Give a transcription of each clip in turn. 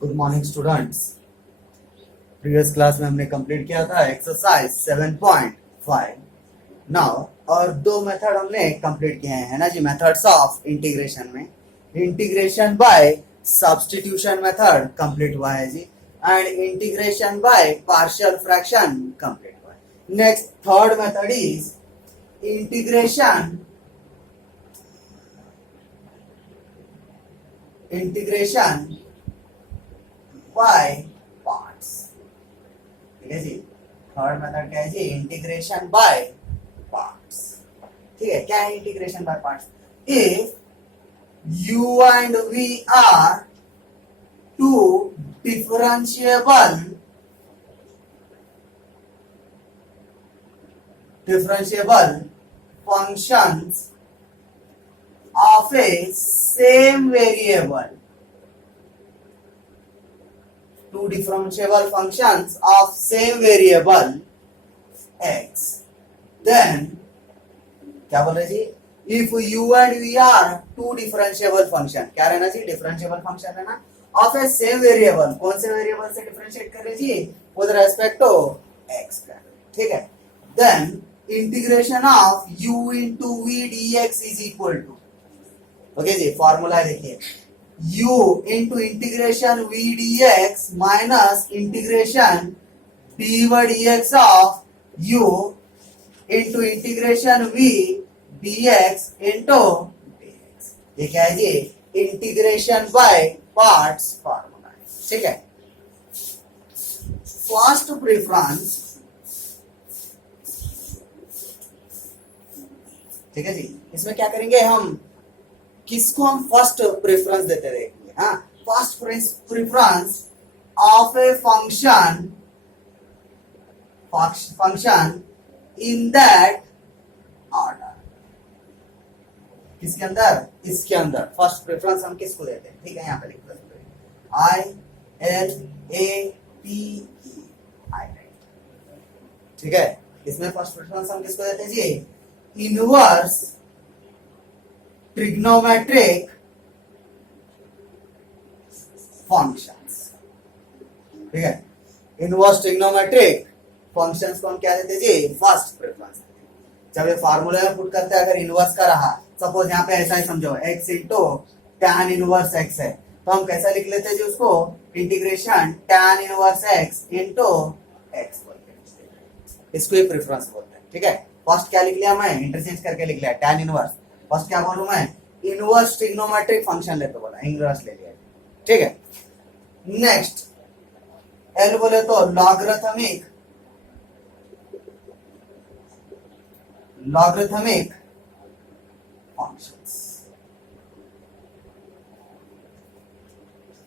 Good morning students. Previous class में हमने कंप्लीट किया था एक्सरसाइज 7.5। नाउ और दो मेथड हमने कंप्लीट किए हैं ना जी, मेथड्स ऑफ इंटीग्रेशन में integration by substitution method complete हुआ है जी, and integration by partial fraction complete हुआ है। Next third method is integration by parts. ठीक है जी, थर्ड मेथड क्या है जी, इंटीग्रेशन बाय पार्ट्स। ठीक है, क्या है integration by parts? If u and v are two differentiable functions of a same variable, two differentiable functions of same variable x, then क्या बोल रहे जी, if u and v are two differentiable function, क्या रहना जी, differentiable function है ना, of a same variable। कौन से वेरिएबल से डिफरेंशिएट कर रहे जी, विद रेस्पेक्ट टू x का। ठीक है, then integration of u into v dx is equal to, okay जी, फॉर्मूला देखिए, u into integration v dx minus integration dy dx of u into integration v dx into dx। ये क्या है जी, integration by parts formula है। ठीक है, first preference, ठीक है जी, इसमें क्या करेंगे हम, किसको हम फर्स्ट प्रेफरेंस देते रहेंगे। हाँ, first preference of a function in that order. किसके अंदर, इसके अंदर फर्स्ट प्रेफरेंस हम किसको देते हैं। ठीक है, यहाँ पे लिख दो I L A P I. ठीक है, इसमें फर्स्ट प्रेफरेंस हम किसको देते हैं जी, इनवर्स ट्रिग्नोमेट्रिक फंक्शंस। ठीक है, इनवर्स ट्रिग्नोमेट्रिक फंक्शंस को हम क्या देते हैं जी, फर्स्ट प्रेफरेंस। जब ये फार्मूला में पुट करते हैं, अगर इनवर्स का रहा, सपोज यहाँ पे ऐसा ही समझो, x into tan inverse x है, तो हम कैसा लिख लेते हैं जी उसको, integration tan inverse x into x बोलते हैं, इसको ही प्रेफरेंस बोलते हैं। ठीक है, फर्स्ट क्या लिख लिया मैं, इंटरचेंज करके लिख लिया tan इनवर्स, फर्स्ट क्या बोलूं मैं, इनवर्स ट्रिग्नोमेट्रिक फंक्शन लेते बोला, इनवर्स ले लिया। ठीक है, नेक्स्ट एल बोले तो logarithmic functions।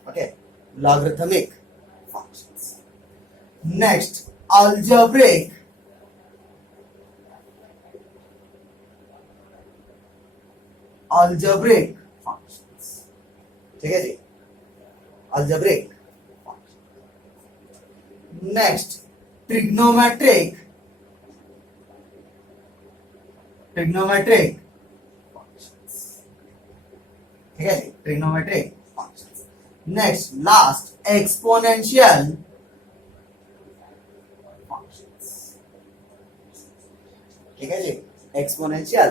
okay, logarithmic functions। next algebraic functions। ठीक है जी, algebraic functions। next trigonometric functions। ठीक है जी, trigonometric functions. Next last exponential functions. ठीक है जी, एक्सपोनेंशियल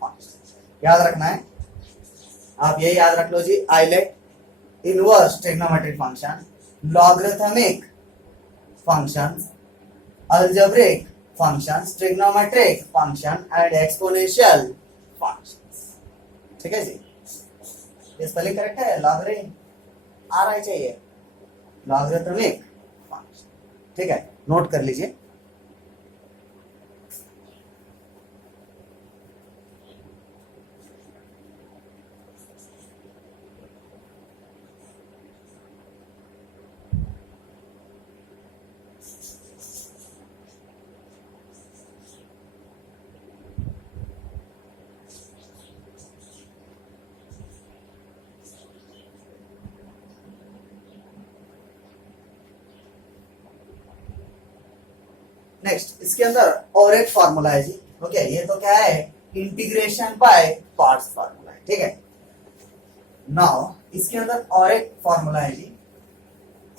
फंक्शंस याद रखना है, आप ये याद रख लो जी, ILATE, inverse trigonometric function, logarithmic functions, algebraic functions, trigonometric function and exponential functions। ठीक है जी, ये स्पेलिंग करेक्ट है, लॉगरिथम आ रहा है चाहिए, लॉगरिथमिक फंक्शन। ठीक है, नोट कर लीजिए। नेक्स्ट इसके अंदर और एक फॉर्मूला है जी। ओके, ये तो क्या है, इंटीग्रेशन बाय पार्ट्स फॉर्मूला है। ठीक है, नाउ इसके अंदर और एक फॉर्मूला है जी,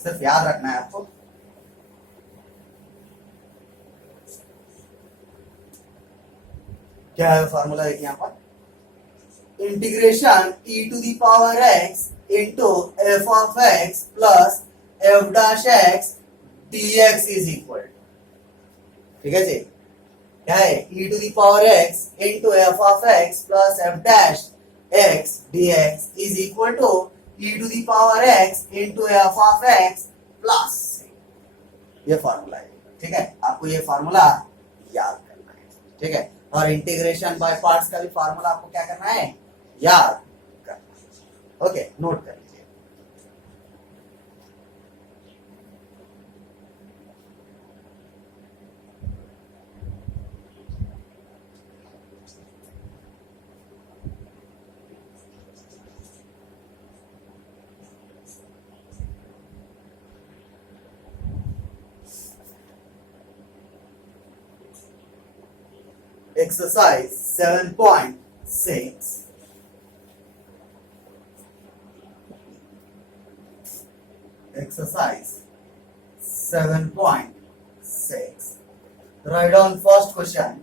सिर्फ याद रखना है आपको। क्या है फॉर्मूला, देखिए यहाँ पर integration e to the power x into f of x plus f dash x dx is equal, ठीक है जी, क्या है e to the power x into f of x plus f dash x dx is equal to e to the power x into f of x plus, ये formula है, ठीक है, आपको ये फॉर्मूला याद करना है, ठीक है। और इंटीग्रेशन बाय पार्ट्स का भी फार्मूला आपको क्या करना है, याद करना है, ओके, नोट कर लीजिए। Exercise 7.6, exercise 7.6, write down first question,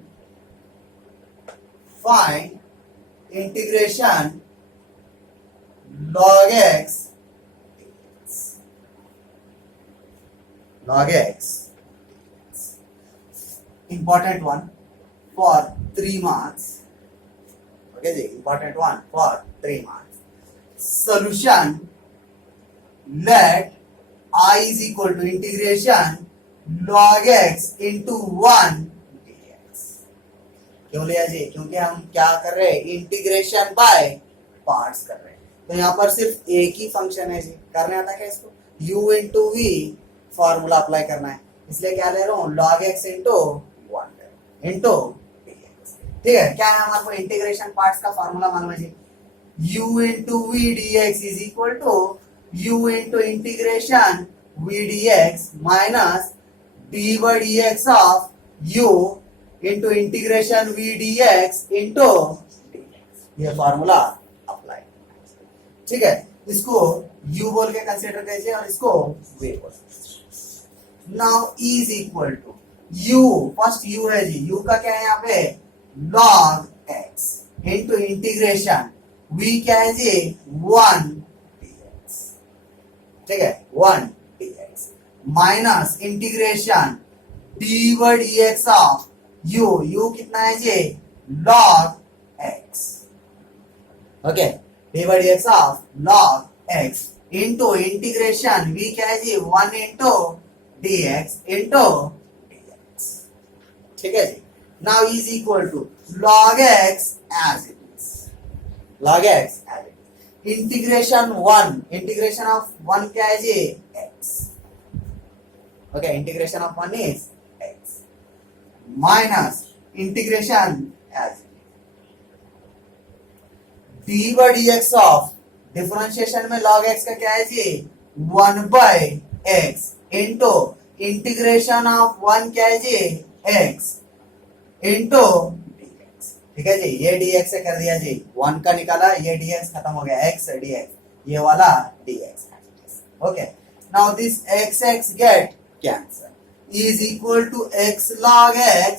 find integration log x important one for 3 marks, okay ji, important one for 3 marks. Solution, let I is equal to integration log x into 1 dx. क्यों लिया जी, क्योंकि हम क्या कर रहे हैं, इंटीग्रेशन बाय पार्ट्स कर रहे हैं, तो यहाँ पर सिर्फ एक ही फंक्शन है जी, करने आता क्या इसको, u into v formula apply करना है, इसलिए क्या ले रहा हूँ, log x इंटू 1 इंटू, ठीक है, क्या है हमारे को इंटीग्रेशन पार्ट्स का फार्मूला मालूम है जी, u into v d x is equal to u into integration v d x minus d by d x of u into integration v d x into, ये फार्मूला अप्लाई, ठीक है, इसको u बोल के कंसीडर कीजिए और इसको v बोल, now is equal to u, first u है जी, u का क्या है यहाँ पे, log x into integration v क्या है जी, 1 dx, ठीक है, 1 dx minus integration d by dx of u कितना है जी, log x, okay, d by dx of log x into integration v क्या है जी, 1 इंटू dx इंटू dx, ठीक है जी। Now is equal to log x as it is. Log x as it is. Integration 1. Integration of 1 क्या है जी, x. Okay, integration of 1 is x. Minus integration as it is. d by dx of differentiation में log x का क्या है जी, 1 by x into integration of 1 क्या है जी, x इंटू dx, ठीक है जी, ये dx से कर दिया जी, 1 का निकाला, ये dx खत्म हो गया, x dx, ये वाला dx, okay, now this x get cancel is equal to x log x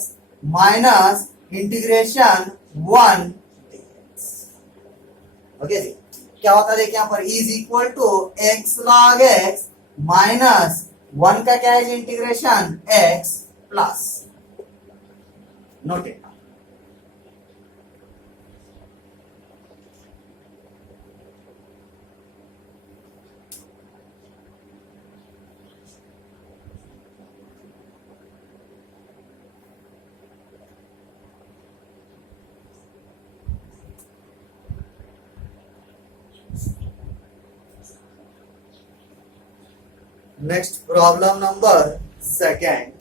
minus integration 1 dx, okay जी, क्या होता है देखिए यहाँ पर, is equal to x log x minus 1 का क्या है integration x plus, note it. Next problem number 2.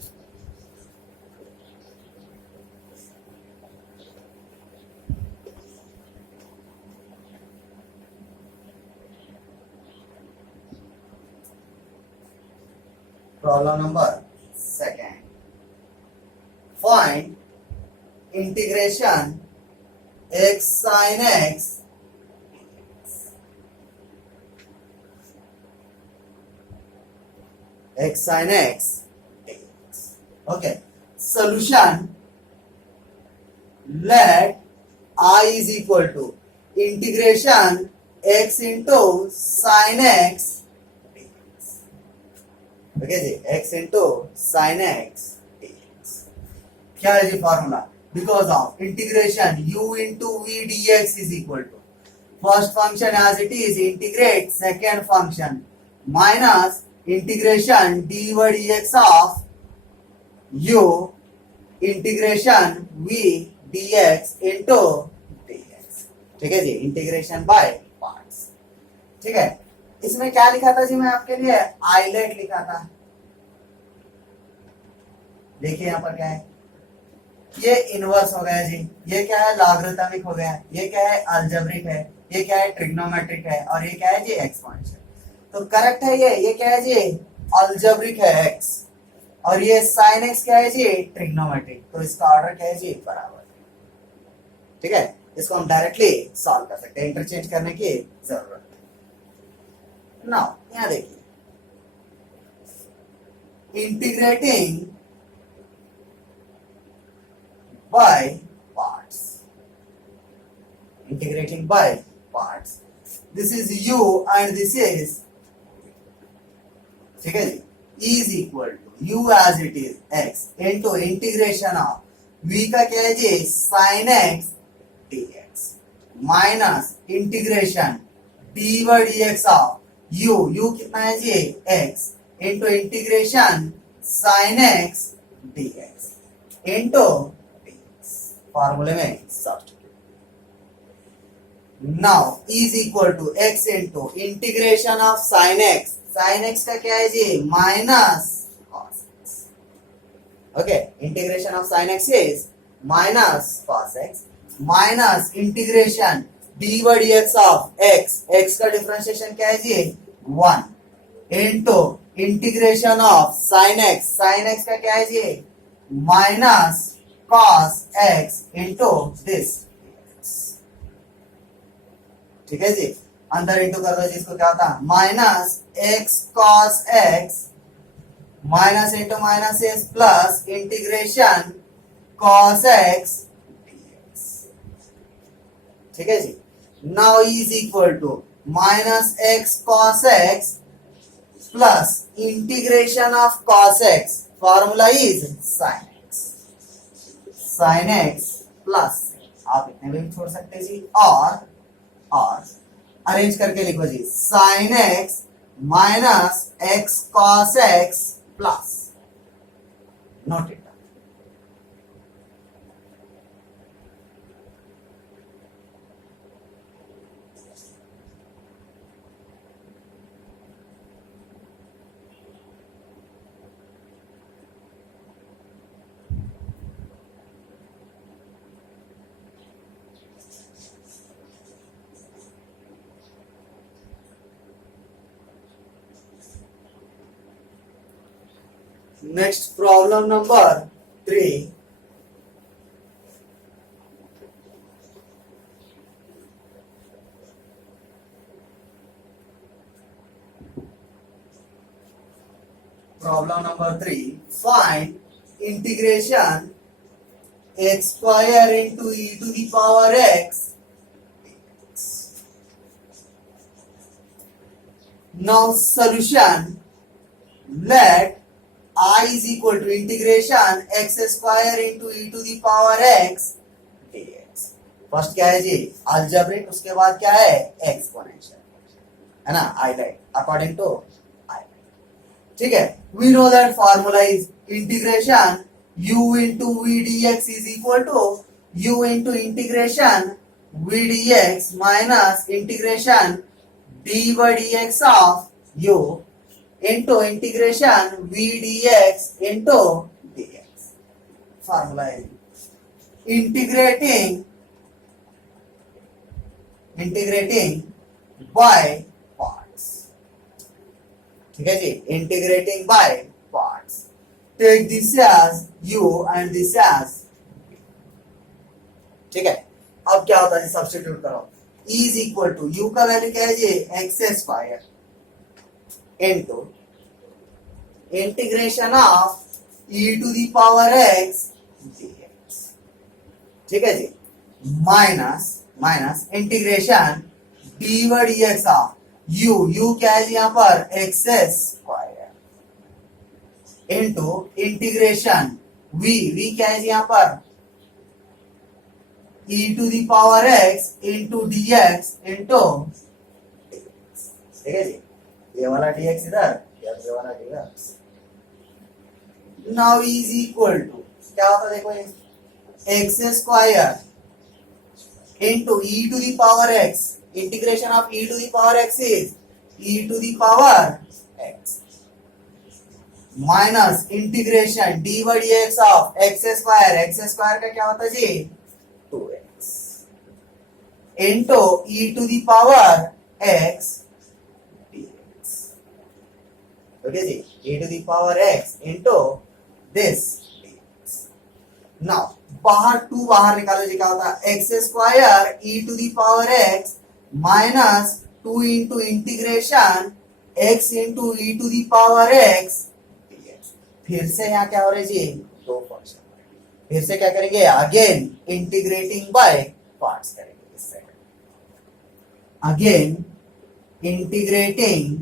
Problem number 2. Find integration x sin x x sin x dx. Okay, solution. Let I is equal to integration x into sin x dx. Okay जी, x into sin x dx. क्या है जी formula? Because of integration u into v dx is equal to first function as it is integrate second function minus integration dy dx of u integration v dx into dx. ठीक है जी, integration by parts. ठीक है, इसमें क्या लिखा था जी मैं आपके लिए? आइलेट लिखा था. देखिए यहां पर क्या है, ये इनवर्स हो गया जी, ये क्या है? लॉगरिथमिक हो गया, ये क्या है? अलजेब्रिक है, ये क्या है? ट्रिग्नोमेट्रिक है, और ये क्या है जी? एक्सपोनेंशियल. तो करेक्ट है ये क्या है जी? अलजेब्रिक है x, और ये sin x क्या है जी? ट्रिग्नोमेट्रिक. तो इसका ऑर्डर क्या है जी? बराबर. ठीक है, इसको हम डायरेक्टली सॉल्व कर सकते हैं, इंटरचेंज करने की जरूरत है. नाउ यहां देखिए, integrating by parts. Integrating by parts. This is u and this is, ठीक है जी, is equal to u as it is x into integration of v का क्या है जी? sin x dx minus integration dy dx of u कितना है जी? x into integration sin x dx into फॉर्मूले में substitute. Now is equal to x into integration of sine x. Sine x का क्या है जी? Minus cos x. Okay, integration of sine x is minus cos x minus integration dy dx of x. x का differentiation क्या है जी? 1 into integration of sine x. Sine x का क्या है जी? Minus cos x into this. ठीक है जी, अंदर इंटू कर दो जी, इसको क्या होता? Minus x cos x minus into minus is plus integration cos x dx. ठीक है जी, now is equal to minus x cos x plus integration of cos x. Formula is sin sin x plus, आप इतने भी छोड़ सकते हैं जी, और अरेंज करके लिखो जी, sin x minus x cos x plus, note it. Next, problem number 3. Problem number 3. Find integration x square into e to the power x. Now solution. Let I is equal to integration x square into e to the power x dx. First क्या है जी? अलजेब्रिक. उसके बाद क्या है? Exponential, है ना? ILATE according to ILATE. ठीक है, we know that formula is integration u into v dx is equal to u into integration v dx minus integration dy dx of u into integration v dx into dx. Formula is integrating by parts. ठीक है जी, integrating by parts. Take this as u and this as v. ठीक है, अब क्या होता है? सब्स्टिट्यूट करो. E is equal to u का वैल्यू क्या है जी? x square into integration of e to the power x dx, ठीक है जी, minus integration dy dx of u क्या है जी यहाँ पर x square into integration v क्या है जी यहाँ पर e to the power x into dx into, ठीक है जी, ये वाला dx इधर, ये वाला dx, now is equal to क्या होता है देखो, x square into e to the power x, integration of e to the power x is e to the power x minus integration d by x of x square का क्या होता है जी 2x into e to the power x dx, okay जी, e to the power x into this dx। Now बाहर निकालो जी, क्या होता है x square e to the power x minus 2 into integration x into e to the power x dx। फिर से यहाँ क्या हो रहा है जी, दो फंक्शन, फिर से क्या करेंगे, अगेन इंटीग्रेटिंग बाय पार्ट्स करेंगे इस साइड, again integrating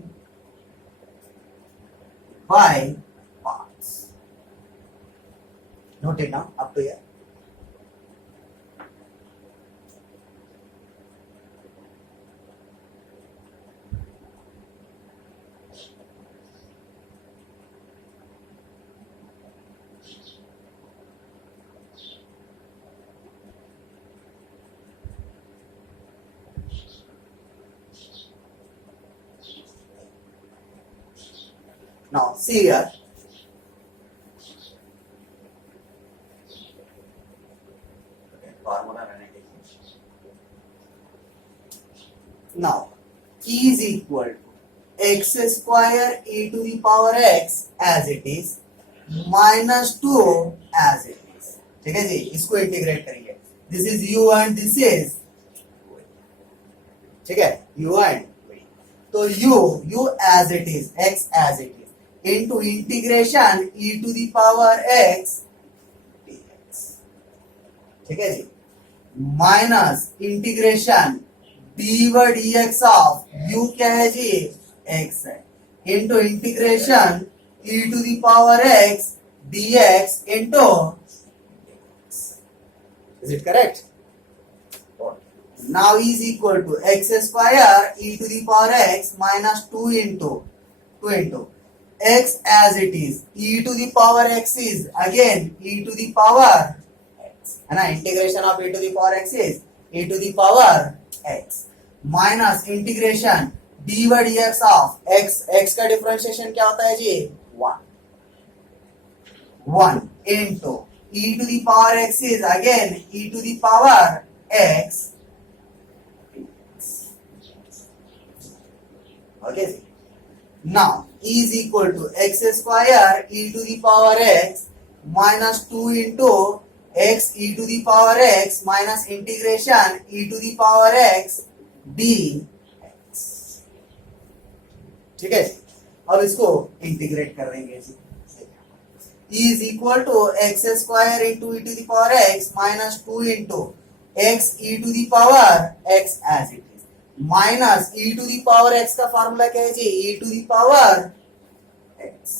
by parts, note it now up to here. Now see here, formula रहने के now e is equal to x square e to the power x as it is minus 2 as it is, ठीक है जी, इसको इंटीग्रेट करेंगे, this is u and this is, ठीक है, u and तो u as it is, x as it is into integration e to the power x dx, ठीक है जी, minus integration dy dx of u क्या है जी x है into integration e to the power x dx into, is it correct? Now is equal to x square e to the power x minus 2 into x as it is, e to the power x is again e to the power x, है ना, integration of e to the power x is e to the power x minus integration dy dx of x का differentiation क्या होता है जी 1 into e to the power x is again e to the power x, okay ji, now e is equal to x square e to the power x minus 2 into x e to the power x minus integration e to the power x dx, ठीक है, अब इसको इंटीग्रेट कर देंगे जी, e is equal to x square into e to the power x minus 2 into x e to the power x as it is minus e to the power x का formula क्या है जी e to the power x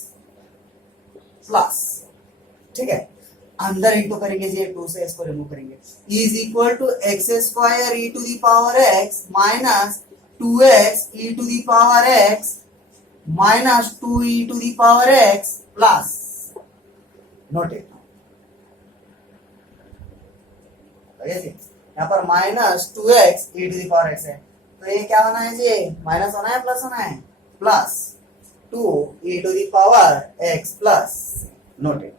plus, ठीक है, अंदर इंटू करेंगे जी 2 से इसको रिमूव करेंगे, e is equal to x square e to the power x minus 2x e to the power x minus 2 e to the power x plus, note it, यहाँ पर minus 2x e to the power x है, तो ये क्या होना है जी माइनस होना है प्लस होना है, plus 2 e to the power x plus, note it,